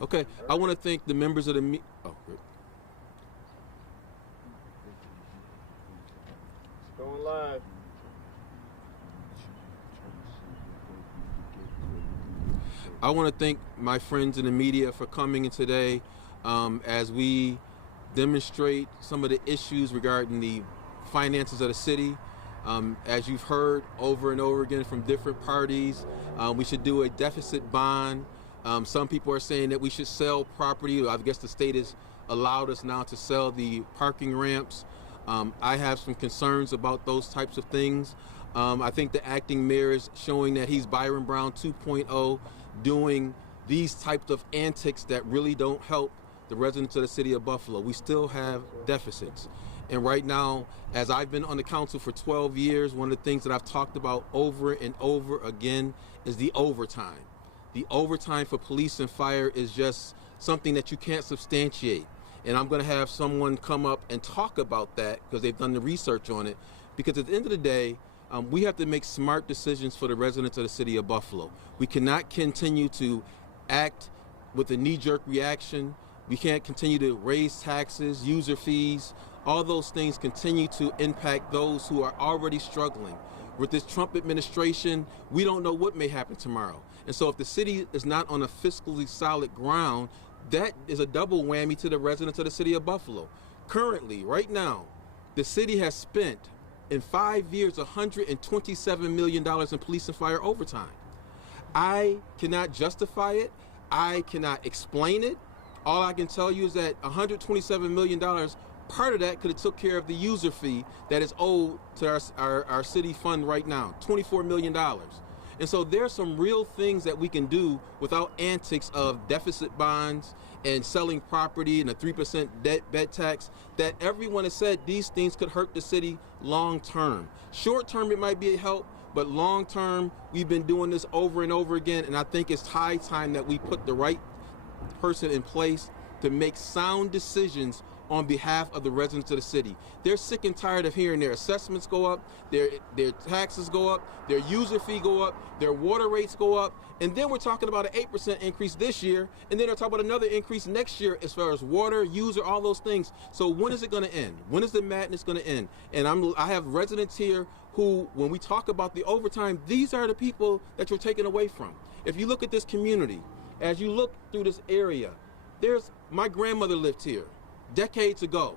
Okay, I want to thank the members of the oh, good. It's going live. I want to thank my friends in the media for coming in today as we demonstrate some of the issues regarding the finances of the city. As you've heard over and over again from different parties, we should do a deficit bond. Some people are saying that we should sell property. I guess the state has allowed us now to sell the parking ramps. I have some concerns about those types of things. I think the acting mayor is showing that he's Byron Brown 2.0, doing these types of antics that really don't help the residents of the city of Buffalo. We still have deficits. And right now, as I've been on the council for 12 years, one of the things that I've talked about over and over again is the overtime. The overtime for police and fire is just something that you can't substantiate. And I'm going to have someone come up and talk about that because they've done the research on it. Because at the end of the day, we have to make smart decisions for the residents of the city of Buffalo. We cannot continue to act with a knee-jerk reaction. We can't continue to raise taxes, user fees. All those things continue to impact those who are already struggling. With this Trump administration, we don't know what may happen tomorrow. And so if the city is not on a fiscally solid ground, that is a double whammy to the residents of the city of Buffalo. Currently, right now, the city has spent in 5 years $127 million in police and fire overtime. I cannot justify it. I cannot explain it. All I can tell you is that $127 million, part of that could have took care of the user fee that is owed to our city fund right now, $24 million. And so there's some real things that we can do without antics of deficit bonds and selling property and a 3% bed tax that everyone has said these things could hurt the city long term. Short term, it might be a help, but long term, we've been doing this over and over again. And I think it's high time that we put the right person in place to make sound decisions on behalf of the residents of the city. They're sick and tired of hearing their assessments go up, their taxes go up, their user fee go up, their water rates go up, and then we're talking about an 8% increase this year, and then they're talking about another increase next year as far as water, user, all those things. So when is it going to end? When is the madness going to end? And I have residents here who, when we talk about the overtime, these are the people that you're taking away from. If you look at this community, as you look through this area, my grandmother lived here decades ago,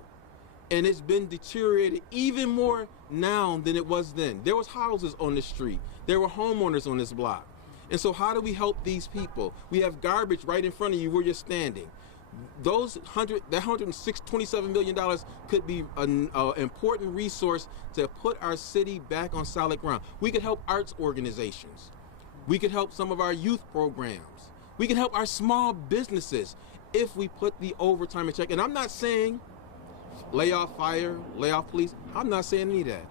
and it's been deteriorated even more now than it was then. There was houses on the street. There were homeowners on this block. And so how do we help these people? We have garbage right in front of you where you're standing. That $127 million could be an important resource to put our city back on solid ground. We could help arts organizations. We could help some of our youth programs. We can help our small businesses if we put the overtime in check. And I'm not saying lay off fire, lay off police. I'm not saying any of that.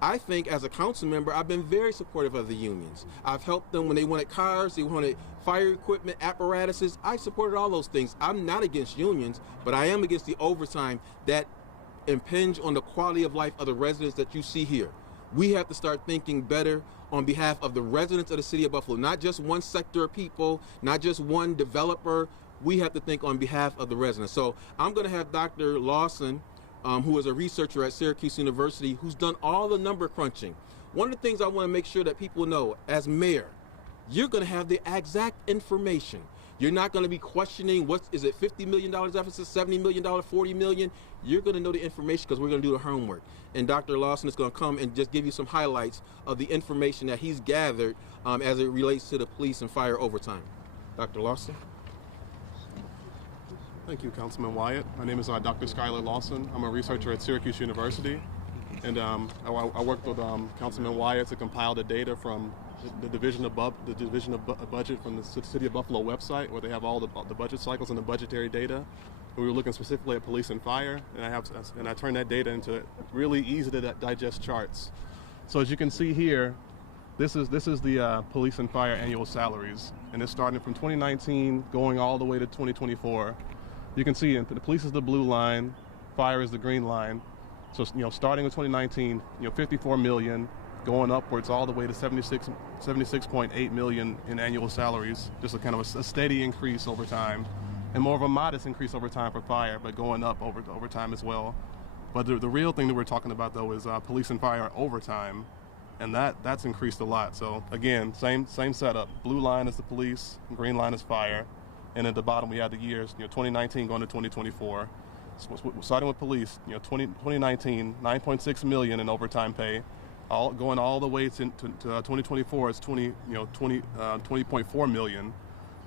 I think as a council member, I've been very supportive of the unions. I've helped them when they wanted cars, they wanted fire equipment, apparatuses. I supported all those things. I'm not against unions, but I am against the overtime that impinge on the quality of life of the residents that you see here. We have to start thinking better on behalf of the residents of the city of Buffalo, not just one sector of people, not just one developer. We have to think on behalf of the residents. So I'm going to have Dr. Lawson, who is a researcher at Syracuse University, who's done all the number crunching. One of the things I want to make sure that people know, as mayor, you're going to have the exact information. You're not going to be questioning, is it $50 million deficit, $70 million, $40 million? You're going to know the information because we're going to do the homework. And Dr. Lawson is going to come and just give you some highlights of the information that he's gathered as it relates to the police and fire overtime. Dr. Lawson? Thank you, Councilman Wyatt. My name is Dr. Skylar Lawson. I'm a researcher at Syracuse University. And I worked with Councilman Wyatt to compile the data from the Division of Budget from the City of Buffalo website, where they have all the budget cycles and the budgetary data. And we were looking specifically at police and fire, and I turned that data into really easy to digest charts. So as you can see here, this is the police and fire annual salaries, and it's starting from 2019 going all the way to 2024. You can see the police is the blue line, fire is the green line. So starting in 2019, $54 million. going upwards all the way to 76.8 million in annual salaries. Just a kind of a steady increase over time, and more of a modest increase over time for fire, but going up over time as well. But the real thing that we're talking about though is police and fire overtime, and that's increased a lot. So again, same setup. Blue line is the police, green line is fire, and at the bottom we have the years, 2019 going to 2024. So starting with police, 2019, 9.6 million in overtime pay, going all the way to 2024 is 20.4 million.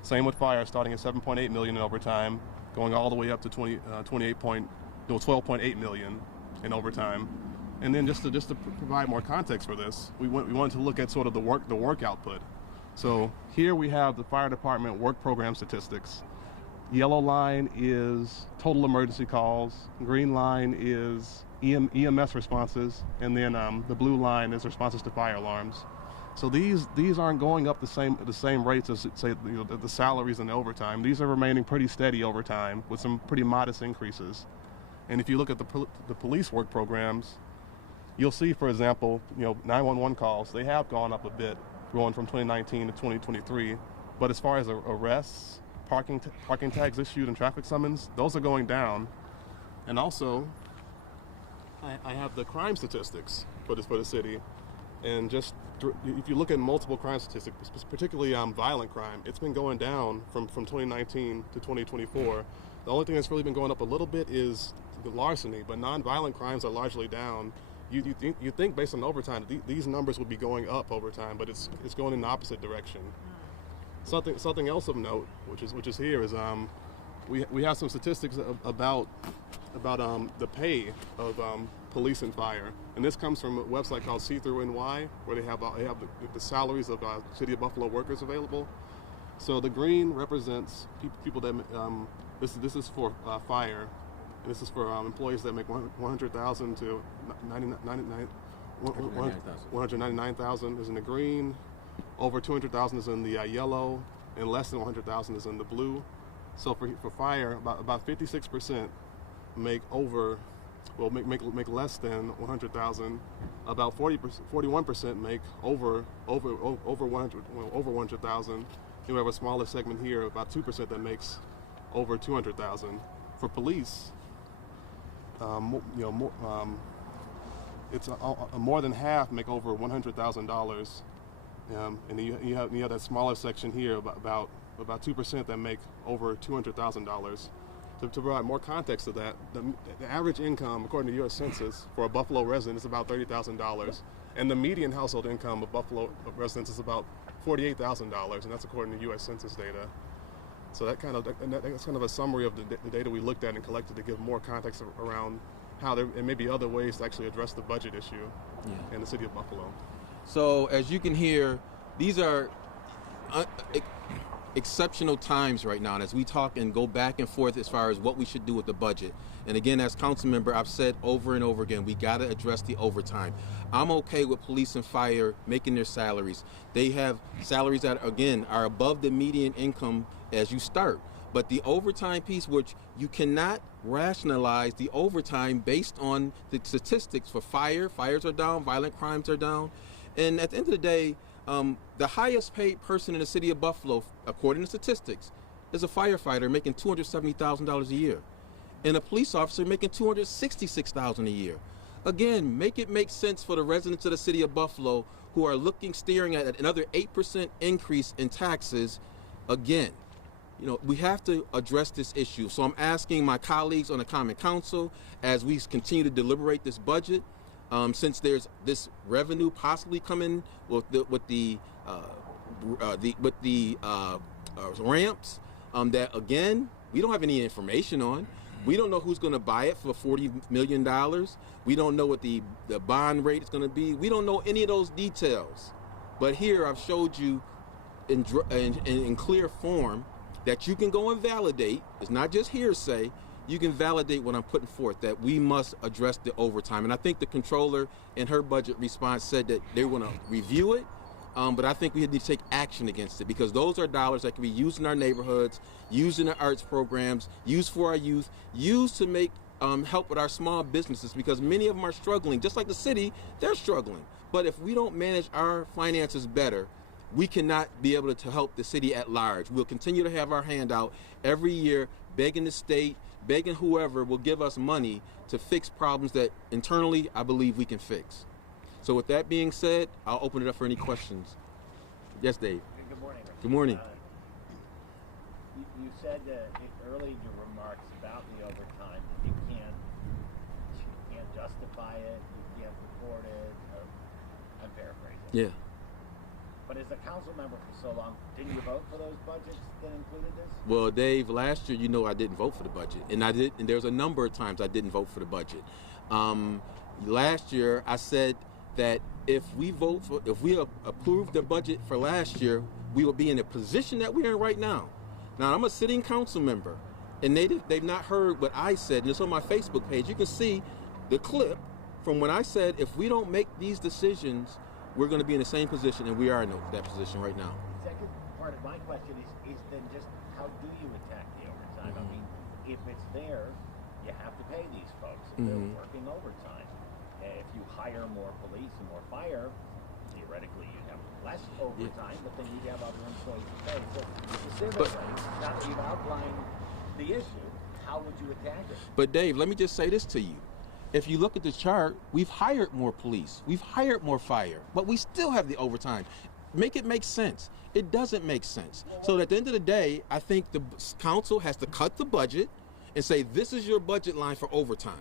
Same with fire, starting at 7.8 million in overtime, going all the way up to 12.8 million in overtime. And then just to provide more context for this, we wanted to look at sort of the work output. So here we have the fire department work program statistics. Yellow line is total emergency calls, green line is EMS responses, and then the blue line is responses to fire alarms. So these aren't going up the same rates as, say, the salaries and the overtime. These are remaining pretty steady over time with some pretty modest increases. And if you look at the police work programs, you'll see, for example, 911 calls, they have gone up a bit, going from 2019 to 2023. But as far as arrests, parking tags issued, and traffic summons, those are going down. And also, I have the crime statistics for the city, and just if you look at multiple crime statistics, particularly violent crime, it's been going down from 2019 to 2024. The only thing that's really been going up a little bit is the larceny, but non-violent crimes are largely down. You think based on overtime, these numbers would be going up over time, but it's going in the opposite direction. Something else of note, which is here, is we have some statistics about the pay of police and fire, and this comes from a website called See Through NY, where they have the salaries of City of Buffalo workers available. So the green represents people that this is for fire, and this is for employees that make 100,000 to 199,000 is in the green. Over 200,000 is in the yellow, and less than 100,000 is in the blue. So for fire, about 56% make less than 100,000. About 41% make over 100,000. We have a smaller segment here, about 2% that makes over 200,000. For police, it's more than half make over $100,000. And you have that smaller section here, about 2% that make over $200,000. To provide more context to that, the average income, according to U.S. Census, for a Buffalo resident is about $30,000, and the median household income of Buffalo residents is about $48,000, and that's according to U.S. Census data. So that's kind of a summary of the data we looked at and collected to give more context around how there may be other ways to actually address the budget issue in the city of Buffalo. So as you can hear, these are exceptional times right now, and as we talk and go back and forth as far as what we should do with the budget. And again, as council member, I've said over and over again, we got to address the overtime. I'm okay with police and fire making their salaries. They have salaries that, again, are above the median income as you start. But the overtime piece, which you cannot rationalize the overtime based on the statistics for fires are down, violent crimes are down. And at the end of the day, the highest paid person in the city of Buffalo, according to statistics, is a firefighter making $270,000 a year, and a police officer making $266,000 a year. Again, make it make sense for the residents of the city of Buffalo who are staring at another 8% increase in taxes. Again, we have to address this issue. So I'm asking my colleagues on the Common Council, as we continue to deliberate this budget, since there's this revenue possibly coming with the ramps, that again we don't have any information on. We don't know who's going to buy it for $40 million. We don't know what the bond rate is going to be. We don't know any of those details. But here I've showed you in clear form that you can go and validate. It's not just hearsay. You can validate what I'm putting forth, that we must address the overtime. And I think the controller in her budget response said that they want to review it, but I think we need to take action against it, because those are dollars that can be used in our neighborhoods, used in the arts programs, used for our youth, used to make help with our small businesses, because many of them are struggling. Just like the city, they're struggling. But if we don't manage our finances better, we cannot be able to help the city at large. We'll continue to have our hand out every year, begging the state, begging whoever will give us money to fix problems that internally I believe we can fix. So with that being said, I'll open it up for any questions. Yes, Dave. Good morning, Rick. Good morning. You said early in your remarks about the overtime, you can't justify it, you can't report it. I'm paraphrasing. Yeah. But as a council member for so long, didn't you vote for those budgets that included this? Well, Dave, last year, I didn't vote for the budget, and there's a number of times I didn't vote for the budget. Last year, I said that if we approve the budget for last year, we will be in the position that we're in right now. Now, I'm a sitting council member, and they've not heard what I said. And it's on my Facebook page. You can see the clip from when I said if we don't make these decisions, we're going to be in the same position, and we are in that position right now. The second part of my question is then just how do you attack the overtime? I mean, if it's there, you have to pay these folks if they're working overtime. If you hire more police and more fire, theoretically you'd have less overtime, but then you'd have other employees to pay. So specifically, now that you've outlined the issue, how would you attack it? But Dave, let me just say this to you. If you look at the chart, we've hired more police, we've hired more fire, but we still have the overtime. Make it make sense. It doesn't make sense. So at the end of the day, I think the council has to cut the budget and say, this is your budget line for overtime.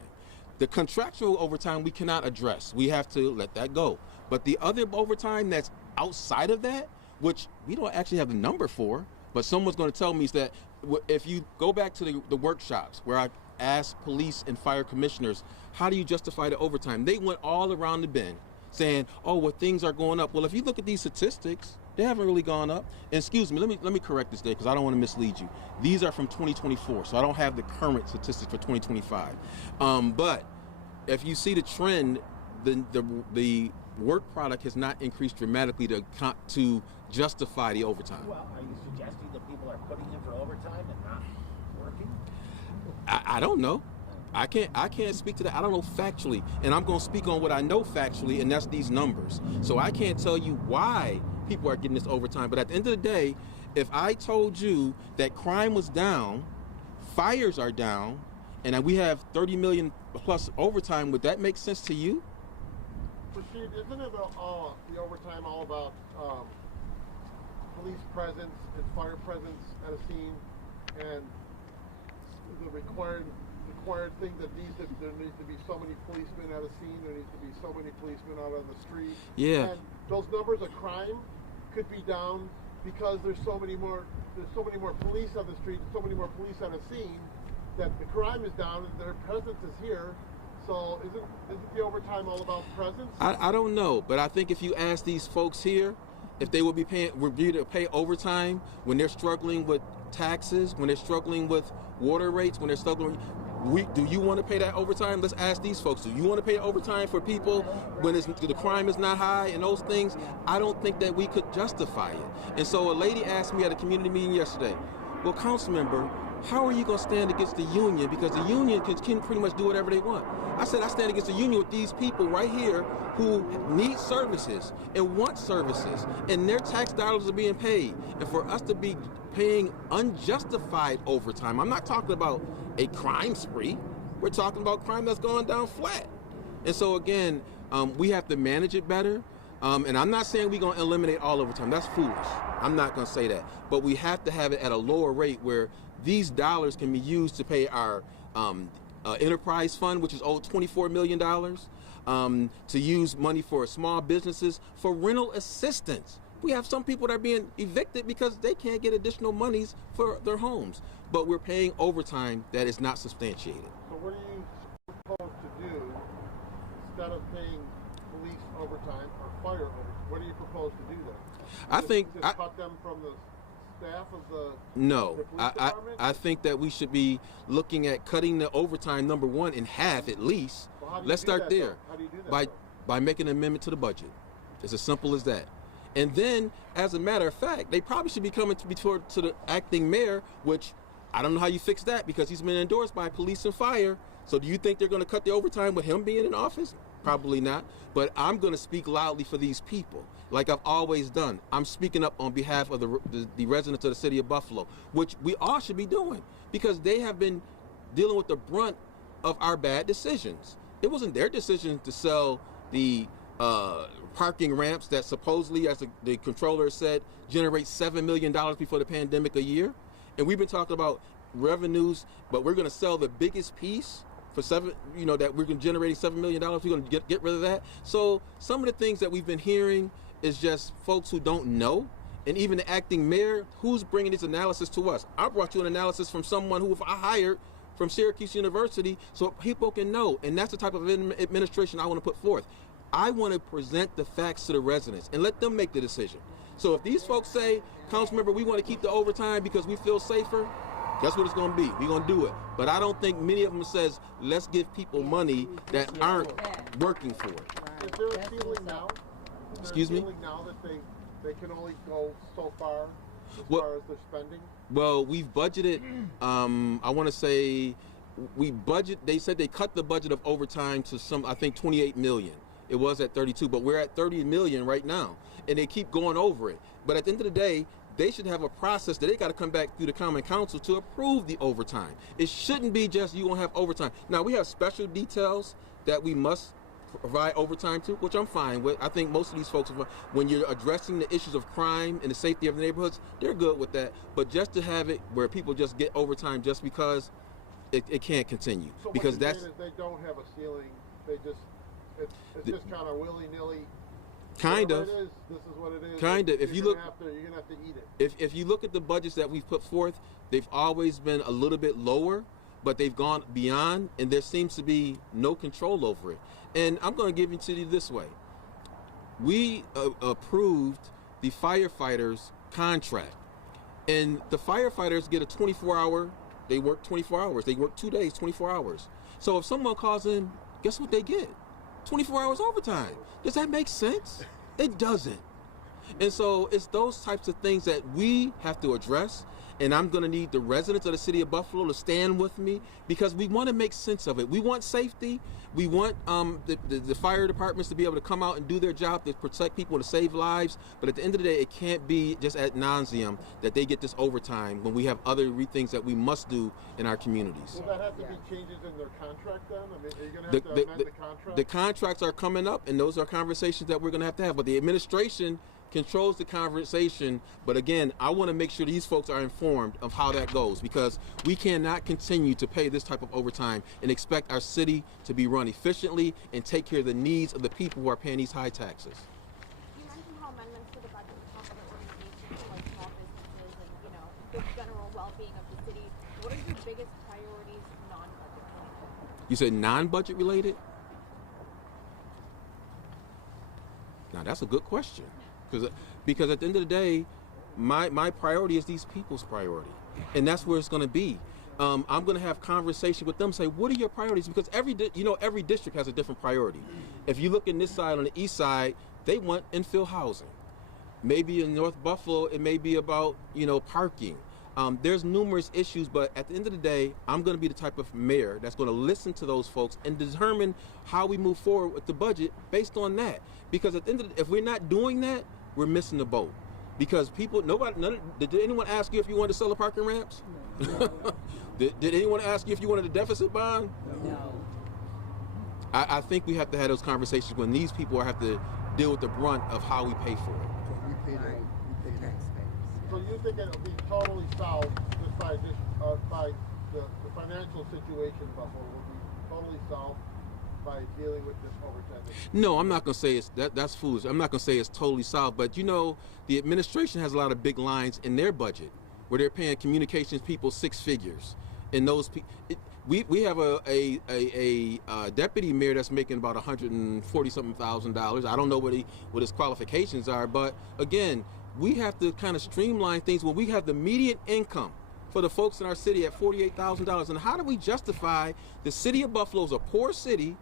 The contractual overtime we cannot address. We have to let that go. But the other overtime that's outside of that, which we don't actually have the number for, but someone's going to tell me is that if you go back to the workshops where I asked police and fire commissioners, how do you justify the overtime? They went all around the bend saying, oh, well, things are going up. Well, if you look at these statistics, they haven't really gone up. And excuse me, let me correct this, Dave, because I don't want to mislead you. These are from 2024, so I don't have the current statistics for 2025. But if you see the trend, the work product has not increased dramatically to justify the overtime. Well, are you suggesting that people are putting in for overtime and not working? I don't know. I can't speak to that. I don't know factually, and I'm going to speak on what I know factually, and that's these numbers. So I can't tell you why people are getting this overtime. But at the end of the day, if I told you that crime was down, fires are down, and we have 30 million plus overtime, would that make sense to you? Rasheed, isn't it the overtime all about police presence and fire presence at a scene, and the required thing that there needs to be so many policemen at a scene, there needs to be so many policemen out on the street. Yeah. And those numbers of crime could be down because there's so many more police on the street, so many more police on a scene, that the crime is down and their presence is here. So isn't the overtime all about presence? I don't know, but I think if you ask these folks here, if they would be to pay overtime when they're struggling with taxes, when they're struggling with water rates, when they're struggling, do you want to pay that overtime? Let's ask these folks. Do you want to pay overtime for people when the crime is not high and those things? I don't think that we could justify it. And so a lady asked me at a community meeting yesterday, well, council member, how are you going to stand against the union? Because the union can pretty much do whatever they want. I said I stand against the union with these people right here who need services and want services, and their tax dollars are being paid. And for us to be paying unjustified overtime, I'm not talking about a crime spree. We're talking about crime that's gone down flat. And so again, we have to manage it better. And I'm not saying we're going to eliminate all overtime. That's foolish. I'm not going to say that. But we have to have it at a lower rate where these dollars can be used to pay our enterprise fund, which is owed $24 million, to use money for small businesses, for rental assistance. We have some people that are being evicted because they can't get additional monies for their homes. But we're paying overtime that is not substantiated. So what do you propose to do instead of paying police overtime or fire overtime? What do you propose to do then? I think cut them from the staff of the no. police department? I think that we should be looking at cutting the overtime, number one, in half at least. Well, how do you Let's do start that, there. though? How do you do that, by making an amendment to the budget. It's as simple as that. And then, as a matter of fact, they probably should be coming to the acting mayor, which I don't know how you fix that because he's been endorsed by police and fire. So do you think they're going to cut the overtime with him being in office? probably not. But I'm going to speak loudly for these people, like I've always done. I'm speaking up on behalf of the residents of the city of Buffalo, which we all should be doing, because they have been dealing with the brunt of our bad decisions. It wasn't their decision to sell the parking ramps that supposedly, as the controller said, generate $7 million before the pandemic a year. And we've been talking about revenues, but we're going to sell the biggest piece for that we're going to generate $7 million. We're going to get rid of that. So some of the things that we've been hearing is just folks who don't know. And even the acting mayor, who's bringing this analysis to us? I brought you an analysis from someone who I hired from Syracuse University so people can know. And that's the type of administration I want to put forth. I want to present the facts to the residents and let them make the decision. So if these folks say, council member, we want to keep the overtime because we feel safer, that's what it's going to be. We're going to do it. But I don't think many of them says, let's give people money that aren't working for it. Is there a ceiling now? Excuse me? Now that they can only go so far as far as their spending? Well, we've budgeted, I want to say, they said they cut the budget of overtime to I think 28 million. It was at 32, but we're at 30 million right now. And they keep going over it. But at the end of the day, they should have a process that they got to come back through the Common Council to approve the overtime. It shouldn't be just you won't have overtime. Now, we have special details that we must provide overtime to, which I'm fine with. I think most of these folks, when you're addressing the issues of crime and the safety of the neighborhoods, they're good with that. But just to have it where people just get overtime just because, it can't continue. So because what you're saying is they don't have a ceiling. They just, it's just kind of willy-nilly. Kind of. This is what it is. Kind of. If you look, you're gonna have to eat it. If you look at the budgets that we've put forth, they've always been a little bit lower, but they've gone beyond, and there seems to be no control over it. And I'm going to give it to you this way: we approved the firefighters' contract, and the firefighters get a 24-hour. They work 24 hours. They work 2 days, 24 hours. So if someone calls in, guess what they get? 24 hours overtime. Does that make sense? It doesn't. And so it's those types of things that we have to address. And I'm going to need the residents of the city of Buffalo to stand with me, because we want to make sense of it. We want safety. We want the fire departments to be able to come out and do their job to protect people and to save lives. But at the end of the day, it can't be just ad nauseum that they get this overtime when we have other things that we must do in our communities. Will that have to be changes in their contract then? I mean, are you going to have to amend the contract? The contracts are coming up, and those are conversations that we're going to have. But the administration controls the conversation. But again, I want to make sure these folks are informed of how that goes, because we cannot continue to pay this type of overtime and expect our city to be run efficiently and take care of the needs of the people who are paying these high taxes. You mentioned how amendments to the budget would help other organizations like small businesses and, the general well-being of the city. What are your biggest priorities non-budget related? You said non-budget related? Now that's a good question. Because at the end of the day, my priority is these people's priority, and that's where it's going to be. I'm going to have conversation with them, say, what are your priorities? Because every district has a different priority. If you look in this side, on the east side, they want infill housing. Maybe in North Buffalo, it may be about parking. There's numerous issues, but at the end of the day, I'm going to be the type of mayor that's going to listen to those folks and determine how we move forward with the budget based on that. Because at the end of if we're not doing that, we're missing the boat. Because did anyone ask you if you wanted to sell the parking ramps? No. Did anyone ask you if you wanted a deficit bond? No. I think we have to have those conversations when these people have to deal with the brunt of how we pay for it. We pay taxpayers. So you think it'll be totally solved just by the financial situation in Buffalo will be totally solved by dealing with this overtime? No, I'm not going to say that's foolish. I'm not going to say it's totally solved, but the administration has a lot of big lines in their budget where they're paying communications people 6 figures. And those we have a deputy mayor that's making about $140-something thousand. I don't know what his qualifications are, but again, we have to kind of streamline things when we have the median income for the folks in our city at $48,000. And how do we justify the city of Buffalo is a poor city,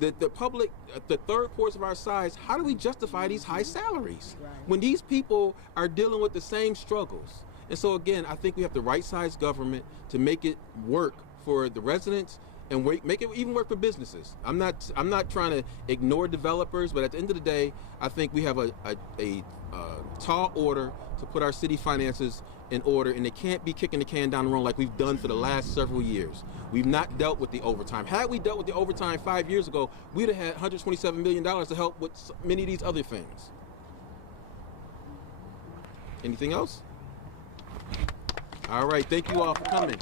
the public, the third poorest of our size? How do we justify these high salaries when these people are dealing with the same struggles? And so again, I think we have the right size government to make it work for the residents and make it even work for businesses. I'm not trying to ignore developers, but at the end of the day, I think we have a tall order to put our city finances in order, and it can't be kicking the can down the road like we've done for the last several years. We've not dealt with the overtime. Had we dealt with the overtime 5 years ago, we'd have had $127 million to help with many of these other things. Anything else? All right, thank you all for coming.